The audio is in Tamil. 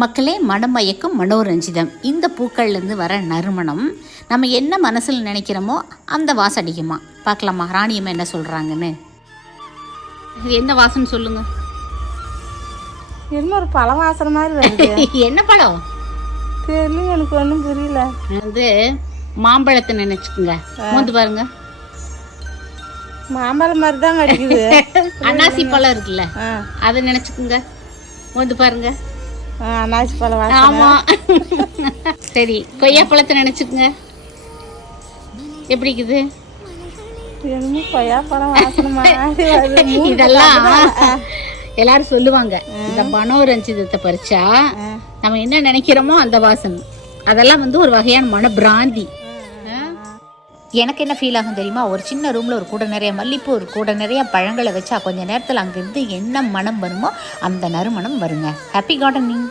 மக்களே, மனம் மயக்கும் மனோரஞ்சிதம். இந்த பூக்கள்லேருந்து வர நறுமணம் நம்ம என்ன மனசில் நினைக்கிறோமோ அந்த வாசம் அடிக்குமா. பார்க்கலாமா ராணியம்மா என்ன சொல்கிறாங்கன்னு. இது என்ன வாசனை சொல்லுங்க. என்ன ஒரு பழம் வாசனை மாதிரி வருது. என்ன பழம் தெரியல, எனக்கு ஒன்றும் புரியல. வந்து மாம்பழத்தை நினைச்சுக்குங்க. மூந்து பாருங்க, மாம்பழம் மாதிரி தான் கிடைக்குது. அன்னாசி பழம் இருக்குல்ல, அதை நினைச்சுக்குங்க. மூந்து பாருங்க, அன்னாசி பழம். ஆமா. சரி, கொய்யாப்பழத்தை நினைச்சுக்குங்க. எப்படி இருக்குது? கொய்யாப்பழம் வாசனை. இதெல்லாம் எல்லாரும் சொல்லுவாங்க. இந்த மனோரஞ்சிதத்தை பறிச்சா நம்ம என்ன நினைக்கிறோமோ அந்த வாசனை. அதெல்லாம் வந்து ஒரு வகையான மன பிராந்தி. எனக்கு என்ன ஃபீல் ஆகும் தெரியுமா? ஒரு சின்ன ரூமில் ஒரு கூட நிறைய மல்லிப்பூ, ஒரு கூட நிறைய பழங்களை வச்சா கொஞ்சம் நேரத்தில் அங்கேருந்து என்ன மனம் வருமோ அந்த நறுமணம் வருங்க. Happy gardening.